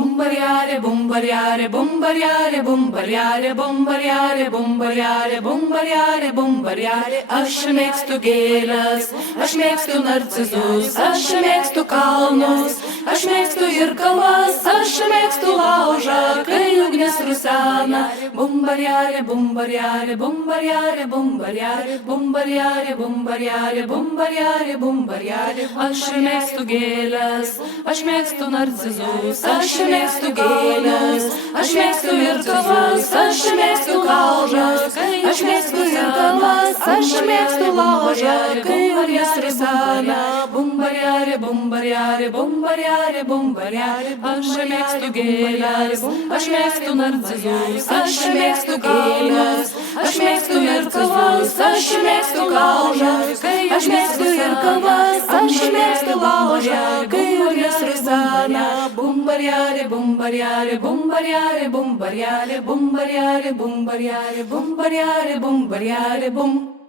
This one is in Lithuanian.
Bumbariare, bumbariare, bumbariare, bumbariare, bumbariare, bumbariare, bumbariare, bumbariare. Aš mėgstu gėles, aš mėgstu narcizus, aš mėgstu kalnus, aš mėgstu ir kalvas, aš mėgstu laužą, kai ugnis rusena. Bumbariare, bumbariare, bumbariare, bumbariare, bumbariare, bumbariare, bumbariare, bumbariare. Aš mėgstu gėles, aš mėgstu narcizus, aš mėgstu gėles, aš mėgstu ir kavas, aš mėgstu laužas, aš mėgstu ir kalvas, aš mėgstu laužą, kai ugnis rusena. Bumbariare, bumbariare, bumbariare, bumbariare. Aš mėgstu gėles, aš mėgstu narcizus, aš mėgstu gėles, aš mėgstu ir kavas, aš mėgstu laužas, aš mėgstu ir kavas, aš mėgstu laužą, kai ugnis rusena. Bumbariare, bumbariare, bumbariare, bumbariare, bumbariare, bumbariare, bumbariare, bumbariare, bum.